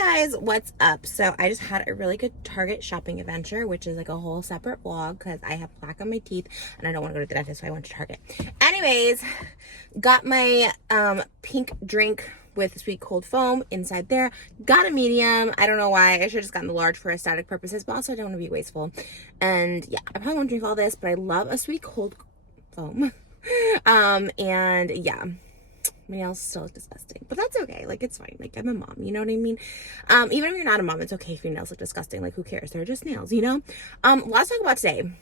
Guys, what's up? So I just had a really good Target shopping adventure, which is like a whole separate vlog because I have plaque on my teeth and I don't want to go to the dentist, so I went to Target. Anyways, got my pink drink with sweet cold foam inside there. Got a medium. I don't know why. I should have just gotten the large for aesthetic purposes, but also I don't want to be wasteful. And yeah, I probably won't drink all this, but I love a sweet cold foam. And yeah. My nails still look disgusting, but that's okay. Like, it's fine. Like, I'm a mom, you know what I mean? Even if you're not a mom, it's okay if your nails look disgusting. Like, who cares? They're just nails, you know? Let's talk about today.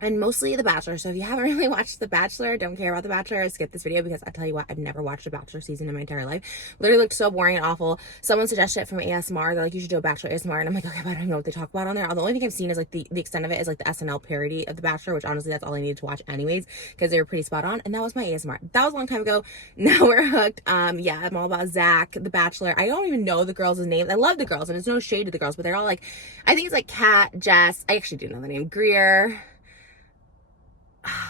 And mostly The Bachelor. So if you haven't really watched The Bachelor, don't care about The Bachelor, skip this video because I tell you what, I've never watched a Bachelor season in my entire life. Literally looked so boring and awful. Someone suggested it from ASMR. They're like, you should do a Bachelor ASMR. And I'm like, okay, but I don't even know what they talk about on there. The only thing I've seen is like the extent of it is like the SNL parody of The Bachelor, which honestly, that's all I needed to watch anyways because they were pretty spot on. And that was my ASMR. That was a long time ago. Now we're hooked. Yeah, I'm all about Zach, The Bachelor. I don't even know the girls' names. I love the girls and it's no shade to the girls, but they're all like, I think it's like Kat, Jess. I actually do know the name. Greer.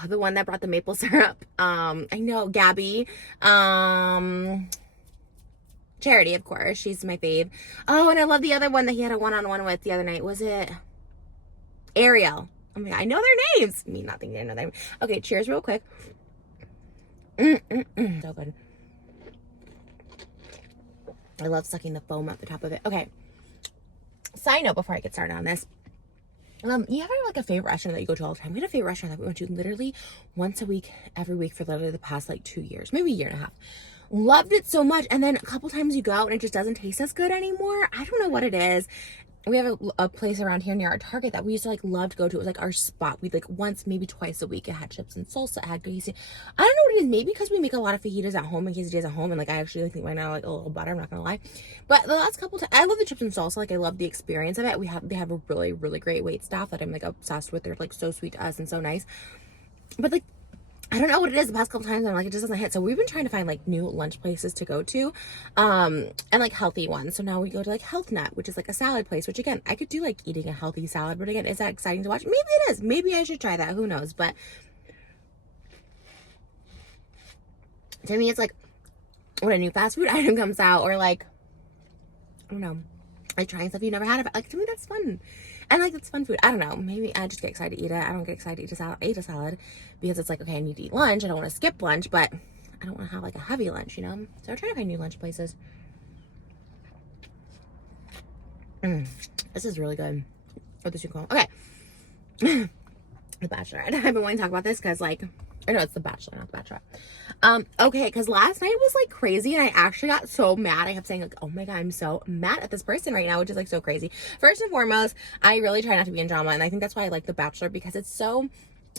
The one that brought the maple syrup. I know Gabby. Charity, of course. She's my fave. Oh, and I love the other one that he had a one-on-one with the other night. Was it Ariel? Oh my God, I know their names. Me not thinking I know their names. Okay, cheers real quick. So good. I love sucking the foam at the top of it. Okay. Side note before I get started on this. You have like a favorite restaurant that you go to all the time? We had a favorite restaurant that we went to literally once a week, every week for literally the past like 2 years, maybe a year and a half. Loved it so much. And then a couple times you go out and it just doesn't taste as good anymore. I don't know what it is. We have a place around here near our Target that we used to like love to go to. It was like our spot. We'd like once, maybe twice a week. It had chips and salsa. It had greasy. I don't know what it is. Maybe because we make a lot of fajitas at home and quesadillas at home. And like I actually like think right now like a little butter. I'm not gonna lie. But the last couple times, I love the chips and salsa. Like I love the experience of it. They have a really, really great wait staff that I'm like obsessed with. They're like so sweet to us and so nice. But like, I don't know what it is. The past couple times I'm like, it just doesn't hit. So we've been trying to find like new lunch places to go to, and like healthy ones. So now we go to like Health Nut, which is like a salad place, which again, I could do like eating a healthy salad, but again, is that exciting to watch? Maybe it is. Maybe I should try that. Who knows? But to me, it's like when a new fast food item comes out or like, I don't know, like trying stuff you never had. Like to me, that's fun. And like, it's fun food. I don't know. Maybe I just get excited to eat it. I don't get excited to eat a salad because it's like, okay, I need to eat lunch. I don't want to skip lunch, but I don't want to have like a heavy lunch, you know? So I'm trying to find new lunch places. This is really good. Oh, this is cool. Okay. The Bachelor. I've been wanting to talk about this because like, I know it's The Bachelor, not The Bachelorette. Okay, because last night was like crazy and I actually got so mad. I kept saying like, oh my God, I'm so mad at this person right now, which is like so crazy. First and foremost, I really try not to be in drama, and I think that's why I like The Bachelor because it's so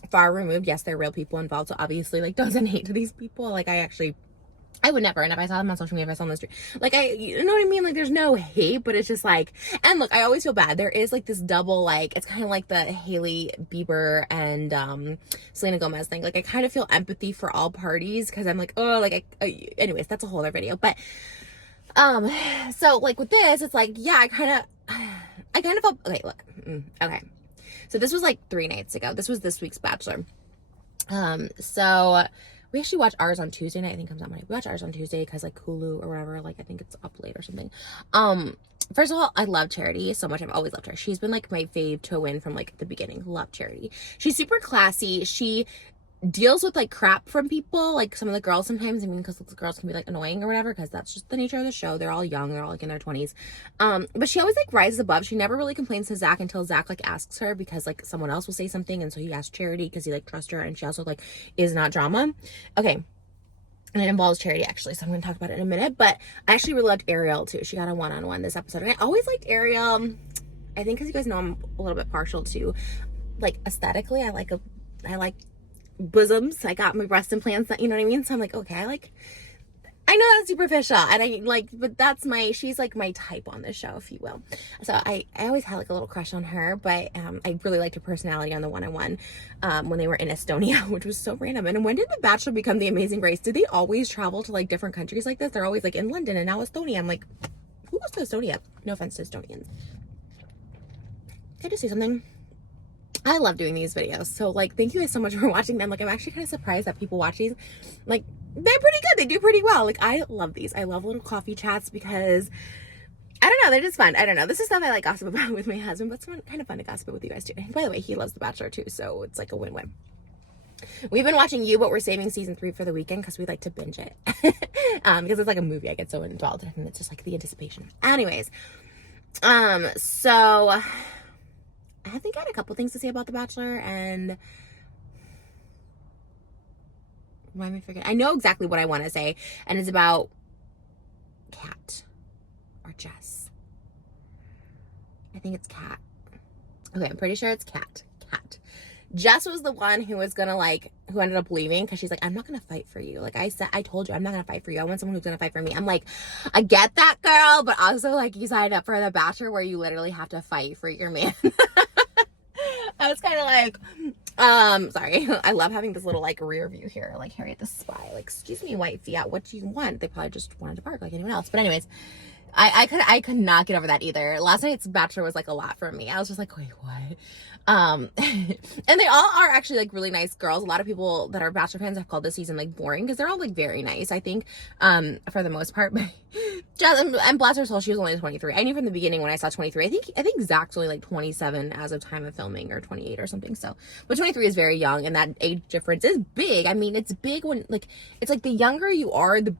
far removed. Yes, there are real people involved, so obviously like doesn't hate to these people. Like I would never, and if I saw them on social media, if I saw them on the street, like you know what I mean? Like there's no hate, but it's just like, and look, I always feel bad. There is like this double, like, it's kind of like the Hailey Bieber and Selena Gomez thing. Like I kind of feel empathy for all parties because I'm like, oh, like, anyways, that's a whole other video. But, so like with this, it's like, yeah, I kind of felt, okay, look, okay. So this was like 3 nights ago. This was this week's Bachelor. So we actually watched ours on Tuesday night. I think it comes out Monday. We watched ours on Tuesday because like Hulu or whatever, like I think it's up late or something. First of all, I love Charity so much. I've always loved her. She's been like my fave to win from like the beginning. Love Charity. She's super classy. She deals with like crap from people, like some of the girls sometimes. I mean, because the girls can be like annoying or whatever, because that's just the nature of the show. They're all young, they're all like in their 20s. But she always like rises above. She never really complains to Zach until Zach like asks her because like someone else will say something, and so he asks Charity because he like trusts her, and she also like is not drama. Okay. And it involves Charity actually, so I'm going to talk about it in a minute. But I actually really loved Ariel too. She got a one-on-one this episode, and I always liked Ariel. I think because you guys know I'm a little bit partial to like aesthetically. I like bosoms. I got my breast implants, you know what I mean? So I'm like, okay, I know that's superficial, and I like, but that's she's like my type on this show, if you will. So I always had like a little crush on her, but I really liked her personality on the one-on-one when they were in Estonia, which was so random. And when did The Bachelor become The Amazing Race? Did they always travel to like different countries like this? They're always like in London and now Estonia. I'm like, who goes to Estonia? No offense to Estonians. Can I just say something? I love doing these videos. So like, thank you guys so much for watching them. Like, I'm actually kind of surprised that people watch these. Like, they're pretty good. They do pretty well. Like, I love these. I love little coffee chats because I don't know, they're just fun. I don't know. This is stuff I like gossip about with my husband, but it's kind of fun to gossip with you guys too. And by the way, he loves The Bachelor too, so it's like a win-win. We've been watching You, but we're saving season 3 for the weekend because we like to binge it. Because it's like a movie. I get so enthralled in, and it's just like the anticipation. Anyways, so I think I had a couple things to say about The Bachelor, and why am I forgetting? I know exactly what I want to say, and it's about Kat or Jess. I think it's Kat. Okay, I'm pretty sure it's Kat. Jess was the one who was gonna who ended up leaving because she's like, I'm not gonna fight for you. Like I said, I told you, I'm not gonna fight for you. I want someone who's gonna fight for me. I'm like, I get that, girl, but also like you signed up for The Bachelor where you literally have to fight for your man. I was kind of like, sorry. I love having this little like rear view here, like Harriet the Spy. Like, excuse me, white Fiat, what do you want? They probably just wanted to park like anyone else. But anyways, I could not get over that either. Last night's Bachelor was like a lot for me. I was just like, wait, what? And they all are actually like really nice girls. A lot of people that are Bachelor fans have called this season like boring because they're all like very nice, I think, for the most part. But and bless her soul, she was only 23. I knew from the beginning when I saw 23. I think Zach's only like 27 as of time of filming, or 28 or something. So, but 23 is very young, and that age difference is big. I mean, it's big when like it's like the younger you are, the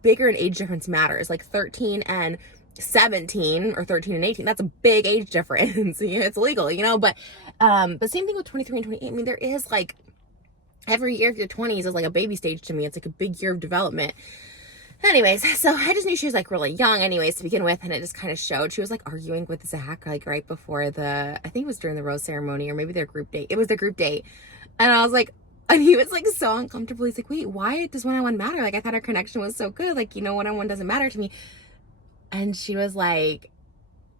bigger an age difference matters. Like 13 and 17 or 13 and 18, that's a big age difference. You know, it's legal, you know, but same thing with 23 and 28. I mean, there is like every year of your 20s is like a baby stage to me. It's like a big year of development. Anyways, so I just knew she was like really young anyways to begin with, and it just kind of showed. She was like arguing with Zach like right before I think it was during the rose ceremony, or maybe their group date. It was the group date, and I was like, and he was like so uncomfortable. He's like, wait, why does one-on-one matter? Like, I thought our connection was so good. Like, you know, one-on-one doesn't matter to me. And she's like,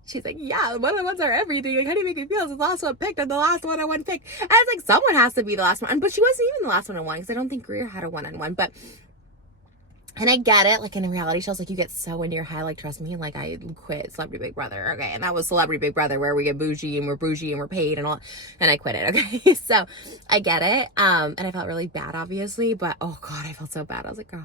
yeah, one-on-ones are everything. Like, how do you make me feel? It's the last one picked and the last one-on-one picked. And I was like, someone has to be the last one. But she wasn't even the last one-on-one because I don't think Greer had a one-on-one. But, and I get it. Like, in a reality shows, like, you get so into your high. Like, trust me, like, I quit Celebrity Big Brother. Okay. And that was Celebrity Big Brother where we get bougie and we're paid and all. And I quit it. Okay. So I get it. And I felt really bad, obviously. But, oh, God, I felt so bad. I was like, girl,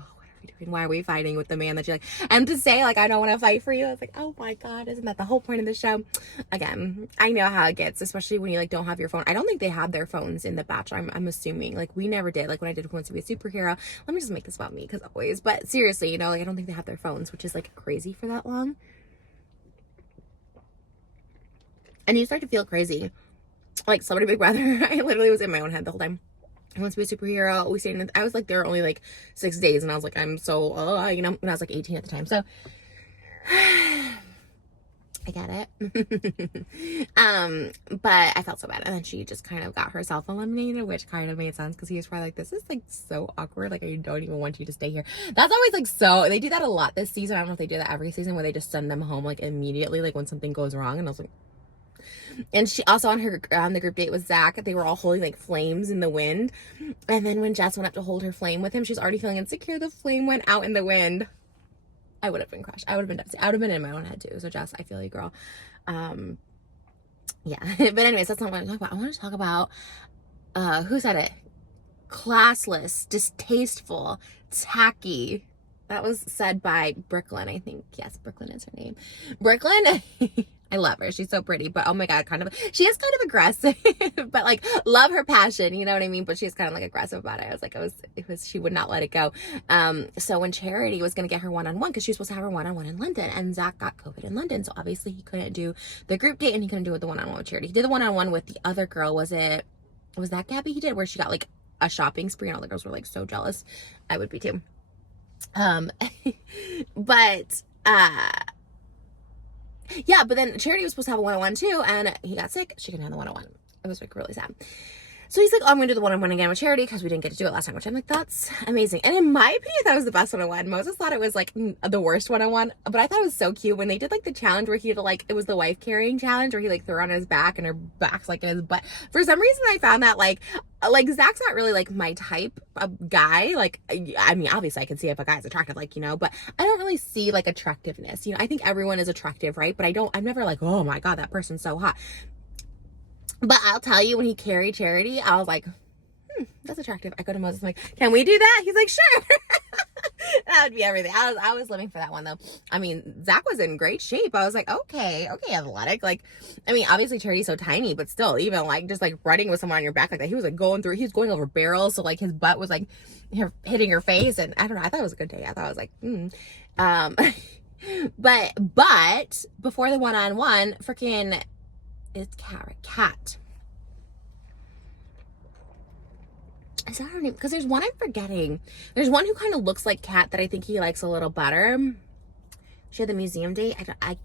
why are we fighting with the man that you like? And to say like I don't want to fight for you, I was like, oh my God, isn't that the whole point of the show? Again, I know how it gets, especially when you like don't have your phone. I don't think they had their phones in The Bachelor. I'm assuming like we never did. Like when I did Who Wants to Be a Superhero, let me just make this about me because always. But seriously, you know, like I don't think they have their phones, which is like crazy for that long. And you start to feel crazy, like Celebrity Big Brother. I literally was in my own head the whole time. I want to be a superhero. We stayed in, I was like there only like 6 days, and I was like, I'm so, you know, when I was like 18 at the time. So I get it. But I felt so bad. And then she just kind of got herself eliminated, which kind of made sense because he was probably like, this is like so awkward. Like, I don't even want you to stay here. That's always like so, they do that a lot this season. I don't know if they do that every season where they just send them home like immediately, like when something goes wrong. And I was like, and she also on the group date with Zach, they were all holding like flames in the wind. And then when Jess went up to hold her flame with him, she's already feeling insecure. The flame went out in the wind. I would have been crushed. I would have been devastated. I would have been in my own head too. So Jess, I feel you, girl. Yeah. But anyways, that's not what I want to talk about. I want to talk about who said it? Classless, distasteful, tacky. That was said by Brooklyn, I think. Yes, Brooklyn is her name. Brooklyn. I love her. She's so pretty, but oh my God, she is kind of aggressive, but like love her passion, you know what I mean? But she's kind of like aggressive about it. I was like, she would not let it go. So when Charity was going to get her one-on-one, because she was supposed to have her one-on-one in London, and Zach got COVID in London. So obviously he couldn't do the group date and he couldn't do the one-on-one with Charity. He did the one-on-one with the other girl. Was that Gabby he did, where she got like a shopping spree and all the girls were like so jealous. I would be too. But yeah, but then Charity was supposed to have a one-on-one too, and he got sick. She couldn't have the one-on-one. It was like really sad. So he's like, oh, I'm going to do the one-on-one again with Charity because we didn't get to do it last time, which I'm like, that's amazing. And in my opinion, that was the best one-on-one. Moses thought it was like the worst one-on-one, but I thought it was so cute when they did like the challenge where he had like, it was the wife carrying challenge where he like threw her on his back and her back's like in his butt. For some reason, I found that like Zach's not really like my type of guy. Like, I mean, obviously I can see if a guy's attractive, like, you know, but I don't really see like attractiveness. You know, I think everyone is attractive, right? But I'm never like, oh my God, that person's so hot. But I'll tell you, when he carried Charity, I was like, that's attractive. I go to Moses, I'm like, can we do that? He's like, sure. That would be everything. I was living for that one though. I mean, Zach was in great shape. I was like, okay, athletic. Like, I mean, obviously Charity's so tiny, but still, even like just like running with someone on your back like that, he was like he was going over barrels, so like his butt was like hitting her face, and I don't know. I thought it was a good day. I thought I was like, but before the one-on-one, freaking it's Cat. Is that her name? Because there's one I'm forgetting. There's one who kind of looks like Kat that I think he likes a little better. She had the museum date. I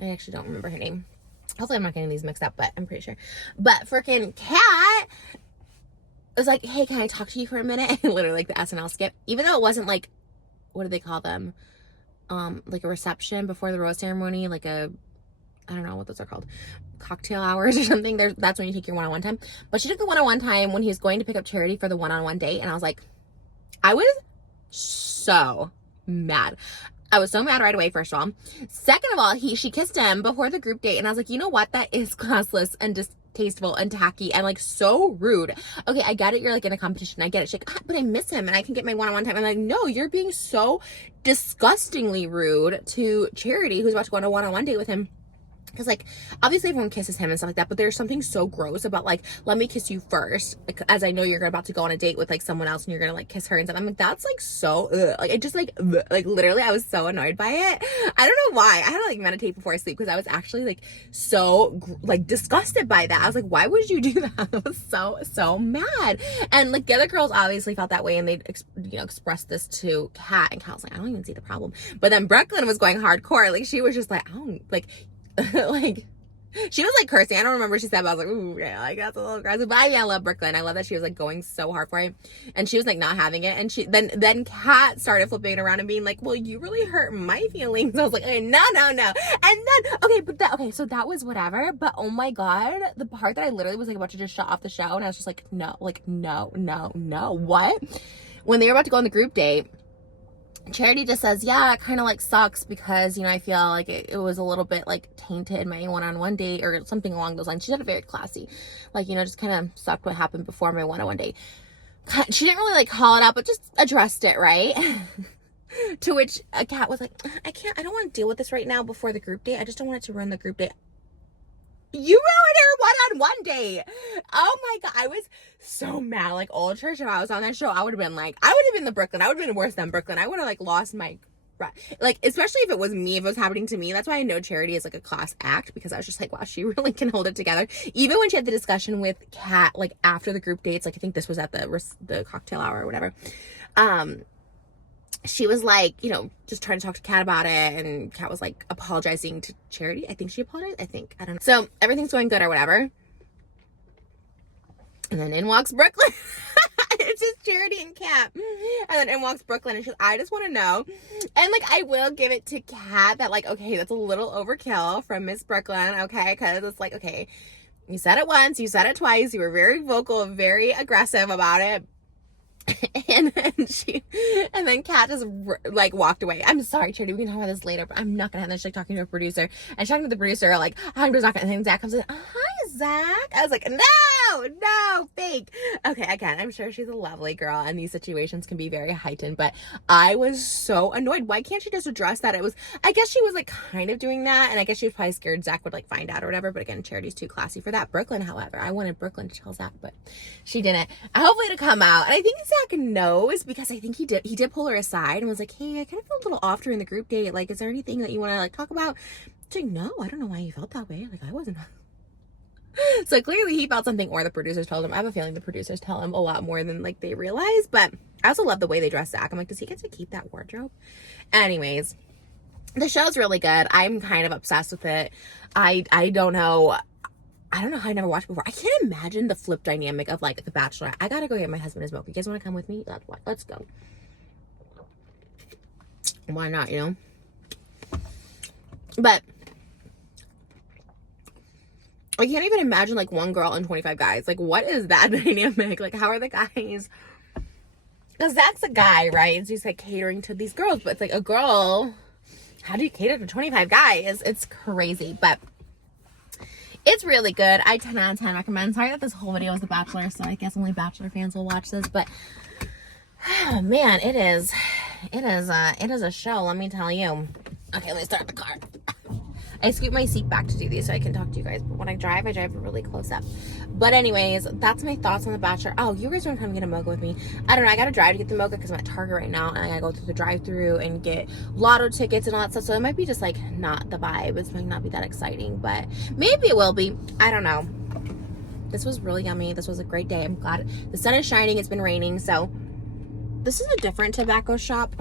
actually don't remember her name. Hopefully I'm not getting these mixed up, but I'm pretty sure. But freaking Kat was like, hey, can I talk to you for a minute? Literally like the SNL skit. Even though it wasn't like, what do they call them? Like a reception before the rose ceremony, like a, I don't know what those are called, cocktail hours or something. That's when you take your one-on-one time. But she took the one-on-one time when he was going to pick up Charity for the one-on-one date, and I was like, I was so mad. I was so mad right away, first of all. Second of all, she kissed him before the group date, and I was like, you know what? That is classless and distasteful and tacky and like so rude. Okay, I get it. You're like in a competition. I get it. She's like, but I miss him and I can get my one-on-one time. I'm like, no, you're being so disgustingly rude to Charity, who's about to go on a one-on-one date with him. Because, like, obviously everyone kisses him and stuff like that, but there's something so gross about, like, let me kiss you first, like, as I know you're about to go on a date with, like, someone else and you're gonna, like, kiss her and stuff. I'm like, that's, like, so, like, it just, like, literally, I was so annoyed by it. I don't know why. I had to, like, meditate before I sleep because I was actually, like, so, like, disgusted by that. I was like, why would you do that? I was so mad. And, like, the other girls obviously felt that way and they, expressed this to Kat, and Kat was like, I don't even see the problem. But then Brooklyn was going hardcore. Like, she was just like, I don't, like, like, she was like cursing. I don't remember what she said, but I was like, ooh, yeah, like that's a little aggressive. But I love Brooklyn. I love that she was like going so hard for it, and she was like not having it. And she then Kat started flipping it around and being like, well, you really hurt my feelings. I was like, okay, no. And then so that was whatever. But oh my god, the part that I literally was like about to just shut off the show, and I was just like, no, what? When they were about to go on the group date, Charity just says, yeah, it kind of like sucks because, I feel like it was a little bit like tainted my one-on-one date or something along those lines. She did it very classy. Like, just kind of sucked what happened before my one-on-one date. She didn't really like call it out, but just addressed it, right? To which a Cat was like, I don't want to deal with this right now before the group date. I just don't want it to ruin the group date. You ruined her one-on-one date. Oh my god, I was so mad. Like, old Trish, if I was on that show, I would have been the Brooklyn. I would have been worse than Brooklyn. I would have like lost my, like, especially if it was me, if it was happening to me. That's why I know Charity is like a class act, because I was just like, wow, she really can hold it together. Even when she had the discussion with Kat, like after the group dates, like I think this was at the cocktail hour or whatever. She was like, just trying to talk to Kat about it, and Kat was like apologizing to Charity. I think she apologized. I don't know. So everything's going good or whatever. And then in walks Brooklyn. It's just Charity and Kat. And then in walks Brooklyn, and she's, I just want to know. And like, I will give it to Kat that like, okay, that's a little overkill from Miss Brooklyn. Okay. Because it's like, okay, you said it once, you said it twice. You were very vocal, very aggressive about it. And then Kat just like walked away. I'm sorry, Charity, we can talk about this later, but I'm not gonna have this. She's like talking to a producer, and she's talking to the producer like, I'm just not gonna think. Zach comes in, hi Zach. I was like, no, fake. Okay, again, I'm sure she's a lovely girl and these situations can be very heightened, but I was so annoyed. Why can't she just address that? I guess she was like kind of doing that, and I guess she was probably scared Zach would like find out or whatever, but again, Charity's too classy for that. Brooklyn, however, I wanted Brooklyn to tell Zach, but she didn't. Hopefully it'll come out, and I think Zach knows, because I think he did pull her aside and was like, hey, I kind of felt a little off during the group date, like, is there anything that you want to like talk about? She's like, no, I don't know why you felt that way, like I wasn't. So clearly he felt something, or the producers told him. I have a feeling the producers tell him a lot more than like they realize, but I also love the way they dress Zach. I'm like, does he get to keep that wardrobe? Anyways, the show's really good. I'm kind of obsessed with it. I don't know how I never watched before. I can't imagine the flip dynamic of like The Bachelor. I gotta go get my husband his milk. You guys want to come with me? That's what. Let's go. Why not, But I can't even imagine like one girl and 25 guys. Like, what is that dynamic? Like, how are the guys? Because that's a guy, right? And so he's like catering to these girls, but it's like a girl. How do you cater to 25 guys? It's crazy, but it's really good. I 10 out of 10 recommend. Sorry that this whole video is The Bachelor, so I guess only Bachelor fans will watch this, but Oh man, it is a show, let me tell you. Okay, let me start the car. I scoot my seat back to do these so I can talk to you guys, but when I drive really close up. But anyways, that's my thoughts on The Bachelor. Oh, you guys want to come get a mocha with me? I don't know, I gotta drive to get the mocha because I'm at Target right now, and I gotta go through the drive-thru and get lotto tickets and all that stuff, so it might be just like not the vibe. It might not be that exciting, but maybe it will be. I don't know. This was really yummy. This was a great day. I'm glad the sun is shining. It's been raining, so this is a different tobacco shop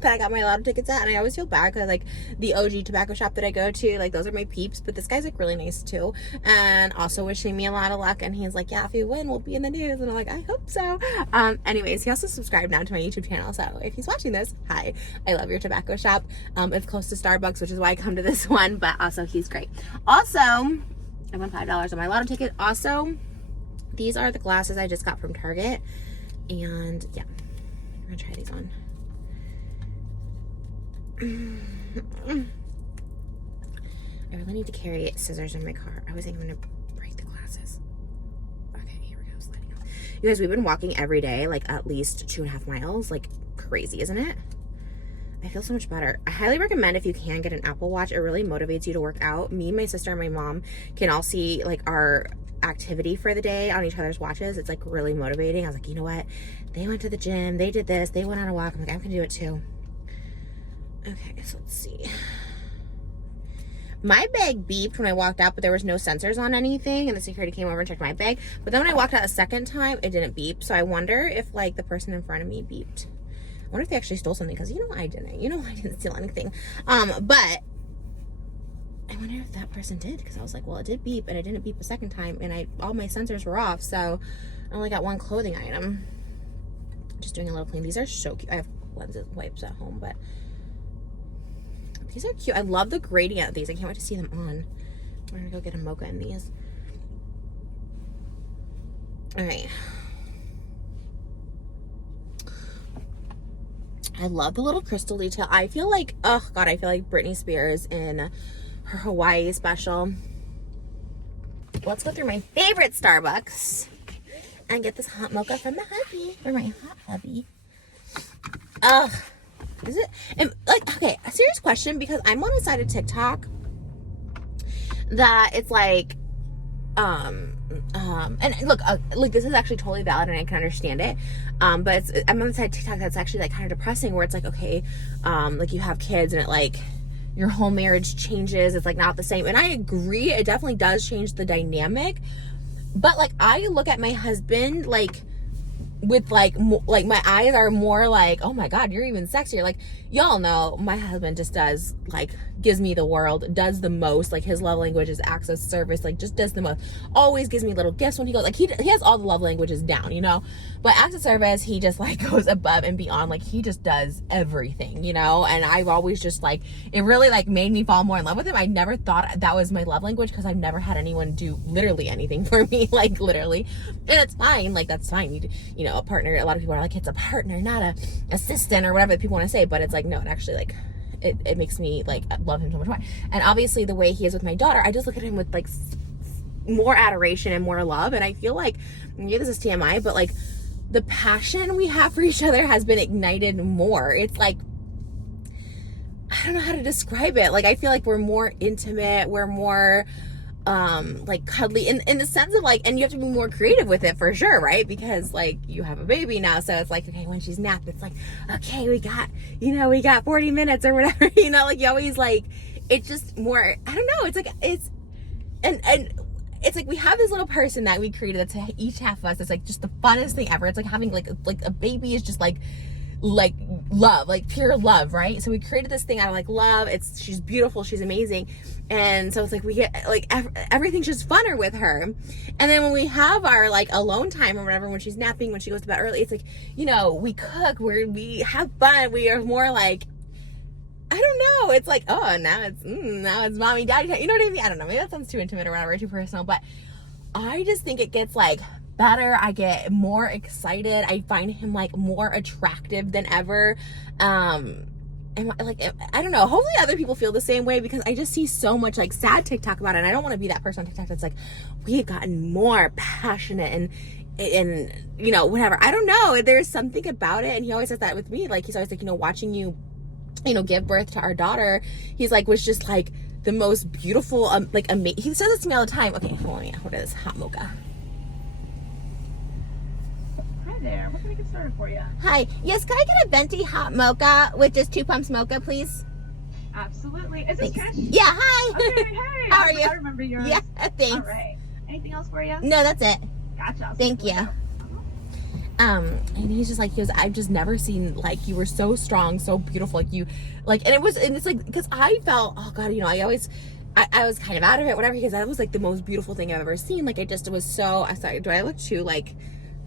that I got my lotto tickets at, and I always feel bad because like the OG tobacco shop that I go to, like those are my peeps, but this guy's like really nice too, and also wishing me a lot of luck. And he's like, yeah, if you win, we'll be in the news. And I'm like, I hope so. Anyways, he also subscribed now to my YouTube channel, so if he's watching this, hi, I love your tobacco shop. It's close to Starbucks, which is why I come to this one, but also he's great. Also, I won $5 on my lotto ticket. Also, these are the glasses I just got from Target, and yeah, I'm gonna try these on. I really need to carry scissors in my car. I was thinking I'm gonna break the glasses. Okay, here we go, sliding off. You guys, we've been walking every day, like at least 2.5 miles. Like crazy, isn't it? I feel so much better. I highly recommend if you can get an Apple Watch. It really motivates you to work out. Me, my sister, and my mom can all see like our activity for the day on each other's watches. It's like really motivating. I was like, you know what? They went to the gym, they did this, they went on a walk. I'm like, I'm gonna do it too. Okay, so let's see. My bag beeped when I walked out, but there was no sensors on anything, and the security came over and checked my bag. But then when I walked out a second time, it didn't beep. So I wonder if like the person in front of me beeped. I wonder if they actually stole something, because you know I didn't. You know I didn't steal anything. But I wonder if that person did, because I was like, well, it did beep, and it didn't beep a second time, and all my sensors were off, so I only got one clothing item. Just doing a little clean. These are so cute. I have lenses wipes at home, but these are cute. I love the gradient of these. I can't wait to see them on. We're gonna go get a mocha in these. All right. I love the little crystal detail. I feel like, oh God, I feel like Britney Spears in her Hawaii special. Let's go through my favorite Starbucks and get this hot mocha from the hubby, or my hot hubby. Ugh. Is it like, okay, a serious question, because I'm on a side of TikTok that it's like and look, like this is actually totally valid and I can understand it, but I'm on the side of TikTok that's actually like kind of depressing, where it's like, okay, like you have kids and it like your whole marriage changes, it's like not the same. And I agree, it definitely does change the dynamic, but like I look at my husband like with like my eyes are more like, oh my God, you're even sexier. Like y'all know my husband just does like, gives me the world, does the most. Like his love language is acts of service, like just does the most, always gives me little gifts when he goes, like he has all the love languages down, you know, but acts of service, he just like goes above and beyond. Like he just does everything, you know. And I've always just like, it really like made me fall more in love with him. I never thought that was my love language, because I've never had anyone do literally anything for me, like literally. And it's fine, like that's fine. You know, a partner, a lot of people are like, it's a partner, not a assistant or whatever people want to say, but it's like, no, it actually like it makes me like love him so much more. And obviously the way he is with my daughter, I just look at him with like more adoration and more love. And I feel like, yeah, this is TMI, but like the passion we have for each other has been ignited more. It's like, I don't know how to describe it. Like I feel like we're more intimate, we're more like cuddly in the sense of like, and you have to be more creative with it for sure, right? Because like you have a baby now, so it's like, okay, when she's napped, it's like, okay, we got 40 minutes or whatever, you know, like you always like, it's just more, I don't know, it's like, it's and it's like we have this little person that we created that's each half of us. It's like just the funnest thing ever. It's like having like a baby is just like love, like pure love, right? So we created this thing out of like love. She's beautiful, she's amazing, and so it's like we get like everything's just funner with her. And then when we have our like alone time or whatever, when she's napping, when she goes to bed early, it's like, you know, we cook, we have fun, we are more like, I don't know, it's like, oh, now it's mommy daddy time. You know what I mean? I don't know, maybe that sounds too intimate or whatever, too personal, but I just think it gets like better. I get more excited. I find him like more attractive than ever. And like, I don't know, hopefully other people feel the same way, because I just see so much like sad TikTok about it, and I don't want to be that person on TikTok that's like, we've gotten more passionate and you know, whatever. I don't know. There's something about it. And he always says that with me. Like, he's always like, you know, watching you, you know, give birth to our daughter, he's like, was just like the most beautiful, like, amazing. He says this to me all the time. Okay, hold on. What is hot mocha? Hi there. What can I get started for you? Hi. Yes, can I get a venti hot mocha with just 2 pumps mocha, please? Absolutely. Is this Trish? Yeah, hi. Okay, hey. How are you? I remember yours. Yeah, thanks. All right. Anything else for you? No, that's it. Gotcha. Thank you. And he's just like, I've just never seen, like, you were so strong, so beautiful, like, you, like, and it's like, because I felt, oh God, you know, I was kind of out of it, whatever, because that was like the most beautiful thing I've ever seen. Like, it was so, I'm sorry, do I look too, like,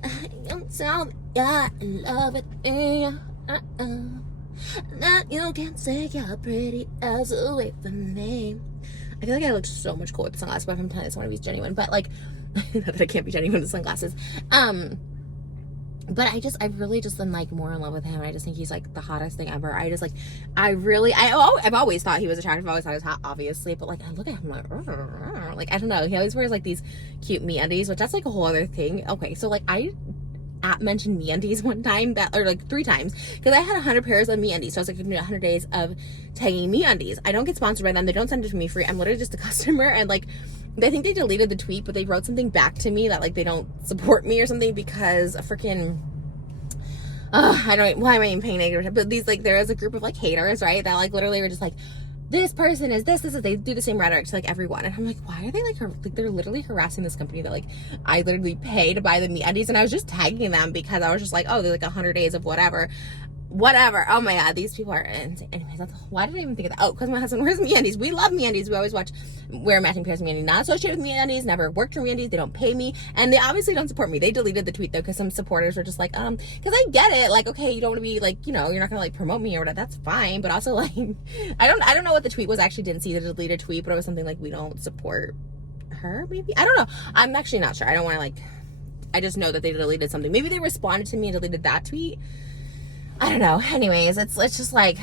yeah, I love it, that you can take your pretty ass away from me. I feel like I looked so much cooler with the sunglasses, but if I'm telling you this one to be genuine, but like, not that I can't be genuine with the sunglasses, but I've really just been like more in love with him. I just think he's like the hottest thing ever. I've always thought he was attractive. I always thought he was hot, obviously. But like, I look at him like I don't know. He always wears like these cute MeUndies, which that's like a whole other thing. Okay, so like I mentioned MeUndies one time, or like 3 times, because I had 100 pairs of MeUndies. So I was like, 100 days of tagging MeUndies. I don't get sponsored by them. They don't send it to me free. I'm literally just a customer, and like, I think they deleted the tweet, but they wrote something back to me that like they don't support me or something because freaking, why am I even paying negative? But these, like, there is a group of like haters, right? That like literally were just like, this person is this, they do the same rhetoric to like everyone. And I'm like, why are they like they're literally harassing this company that like I literally pay to buy the MeUndies, and I was just tagging them because I was just like, oh, they're like 100 days of whatever. Oh my God, these people are insane. Anyways, why did I even think of that? Oh, because my husband wears MeUndies. We love MeUndies. We always wear matching pairs of MeUndies. Not associated with MeUndies, never worked for MeUndies. They don't pay me, and they obviously don't support me. They deleted the tweet though because some supporters were just like, because I get it, like, okay, you don't want to be like, you know, you're not gonna like promote me or whatever. That's fine, but also like, I don't know what the tweet was. I actually didn't see the deleted tweet, but it was something like, we don't support her. Maybe, I don't know. I'm actually not sure. I don't want to like. I just know that they deleted something. Maybe they responded to me and deleted that tweet. I don't know. Anyways, it's just like,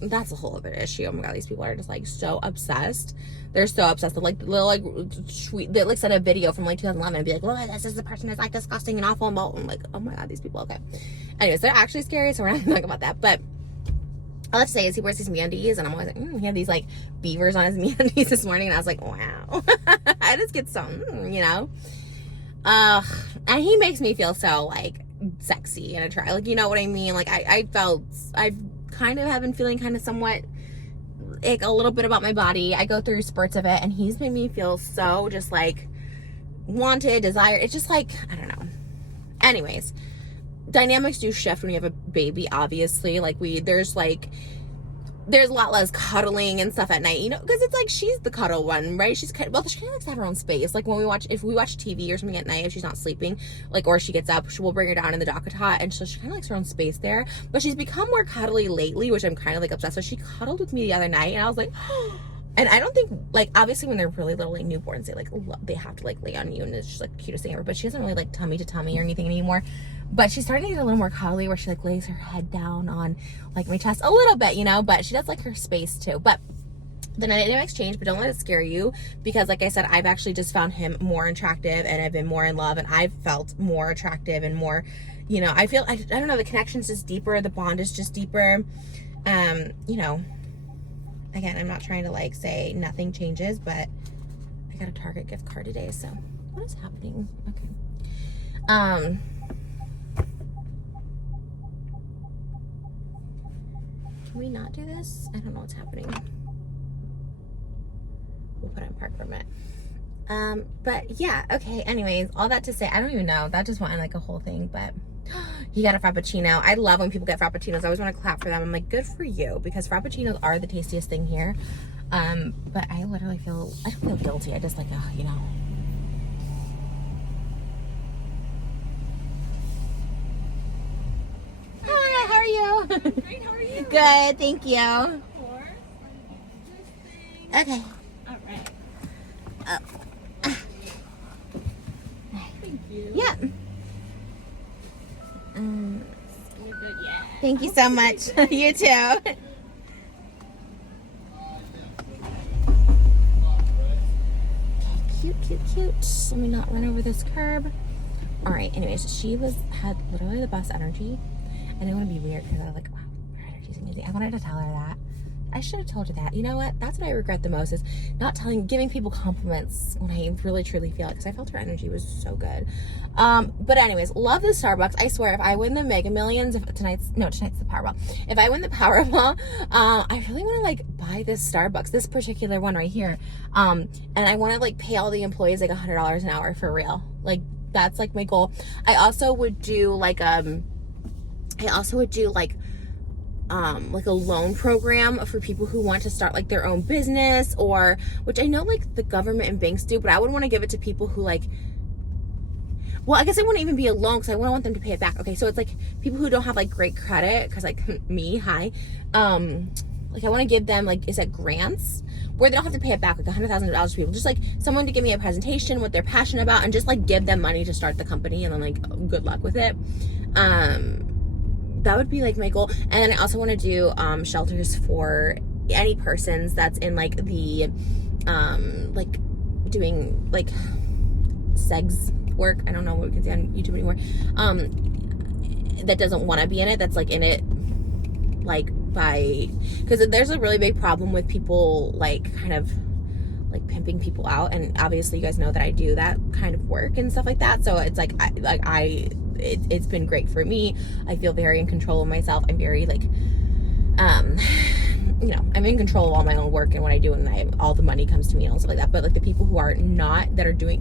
that's a whole other issue. Oh my God, these people are just like so obsessed. They're so obsessed. Like, they'll like tweet, they like send a video from like 2011 and be like, well, this is the person is like disgusting and awful and molten. Like, oh my God, these people. Okay. Anyways, they're actually scary, so we're not talking about that. But all I have to say is he wears these MeUndies, and I'm always like, he had these like beavers on his MeUndies this morning, and I was like, wow. I just get some, you know. And he makes me feel so like sexy and attractive, like, you know what I mean? Like, I've kind of have been feeling kind of somewhat like a little bit about my body. I go through spurts of it, and he's made me feel so just like wanted, desired. It's just like, I don't know. Anyways, dynamics do shift when you have a baby, obviously. Like, there's a lot less cuddling and stuff at night, you know, because it's like she's the cuddle one, right? She kind of likes to have her own space. Like, if we watch TV or something at night, if she's not sleeping, like, or she gets up, we'll bring her down in the dock cot, and so she kind of likes her own space there. But she's become more cuddly lately, which I'm kind of like obsessed with. She cuddled with me the other night, and I was like, and I don't think, like, obviously when they're really little, like newborns, they have to like lay on you, and it's just like the cutest thing ever. But she doesn't really like tummy to tummy or anything anymore. But she's starting to get a little more cuddly, where she like lays her head down on like my chest a little bit, you know, but she does like her space too. But the dynamics change, but don't let it scare you, because like I said, I've actually just found him more attractive, and I've been more in love, and I've felt more attractive and more, you know, I feel, I don't know, the connection's just deeper, the bond is just deeper. You know, again, I'm not trying to like say nothing changes, but I got a Target gift card today, so what is happening? Okay. Can we not do this? I don't know what's happening. We'll put it in park for a minute. But yeah, okay, anyways, all that to say, I don't even know. That just went on like a whole thing, but he got a Frappuccino. I love when people get Frappuccinos. I always want to clap for them. I'm like, good for you, because Frappuccinos are the tastiest thing here. But I literally I don't feel guilty. I just like, you know. Hi, how are you? Great, how are you? Good, thank you. Okay. All right. Thank you. Yeah. You're good, yeah. Thank you so much. You too. Okay, cute. Let me not run over this curb. All right, anyways, she had literally the best energy. I didn't want to be weird because I was like, wow, her energy's amazing. I wanted to tell her that. I should have told her that. You know what? That's what I regret the most, is not giving people compliments when I really truly feel it, because I felt her energy was so good. But anyways, love the Starbucks. I swear, if I win the Mega Millions, tonight's the Powerball. If I win the Powerball, I really want to like buy this Starbucks, this particular one right here. And I want to like pay all the employees like $100 an hour for real. Like, that's like my goal. I also would do like a loan program for people who want to start like their own business, or which I know like the government and banks do, but I would want to give it to people who like, well, I guess it wouldn't even be a loan because I wouldn't want them to pay it back. Okay, so it's like people who don't have like great credit, because like me, hi, like I want to give them like, is that grants where they don't have to pay it back, like $100,000 to people, just like someone to give me a presentation, what they're passionate about, and just like give them money to start the company, and then like good luck with it. That would be like my goal. And then I also want to do shelters for any persons that's in like the like doing like sex work. I don't know what we can say on YouTube anymore. That doesn't want to be in it, that's like in it like by, because there's a really big problem with people like kind of like pimping people out, and obviously you guys know that I do that kind of work and stuff like that. So it's like it's been great for me. I feel very in control of myself. I'm very like, you know, I'm in control of all my own work and what I do, and all the money comes to me and all stuff like that. But like the people who are not, that are, do you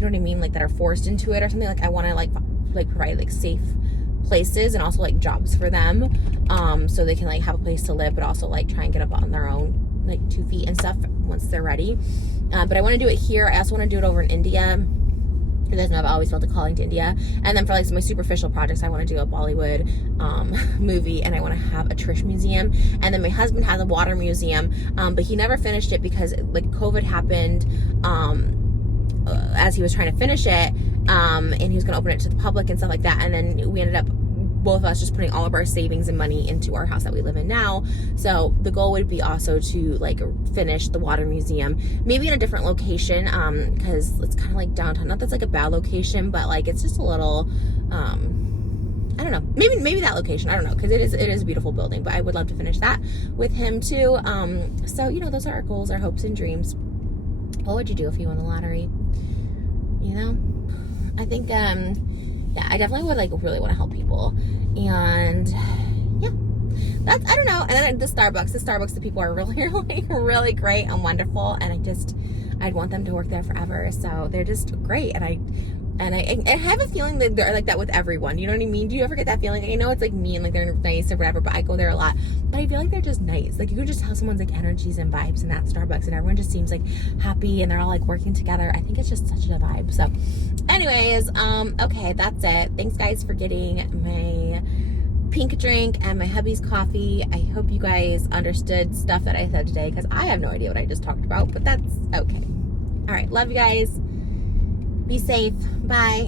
know what I mean? Like that are forced into it or something, like I want to like provide like safe places and also like jobs for them, so they can like have a place to live, but also like try and get up on their own like 2 feet and stuff once they're ready. But I want to do it here. I also want to do it over in India. You guys know I've always felt a calling to India. And then for like my superficial projects, I want to do a Bollywood movie, and I want to have a TRISH museum. And then my husband has a water museum, but he never finished it because like COVID happened as he was trying to finish it, and he was going to open it to the public and stuff like that. And then we ended up, both of us, just putting all of our savings and money into our house that we live in now. So the goal would be also to like finish the water museum, maybe in a different location, because it's kind of like downtown. Not that's like a bad location, but like it's just a little, I don't know, maybe that location, I don't know, because it is a beautiful building. But I would love to finish that with him too. So you know, those are our goals, our hopes and dreams. What would you do if you won the lottery? You know, I think yeah, I definitely would like really want to help people. And yeah, that's, I don't know. And then the Starbucks, the people are really great and wonderful, and I'd want them to work there forever. So they're just great. And I have a feeling that they're like that with everyone. You know what I mean? Do you ever get that feeling? I know it's like mean, like they're nice or whatever, but I go there a lot. But I feel like they're just nice. Like you can just tell someone's like energies and vibes in that Starbucks, and everyone just seems like happy, and they're all like working together. I think it's just such a vibe. So anyways, okay, that's it. Thanks guys for getting my pink drink and my hubby's coffee. I hope you guys understood stuff that I said today, because I have no idea what I just talked about, but that's okay. All right, love you guys. Be safe. Bye.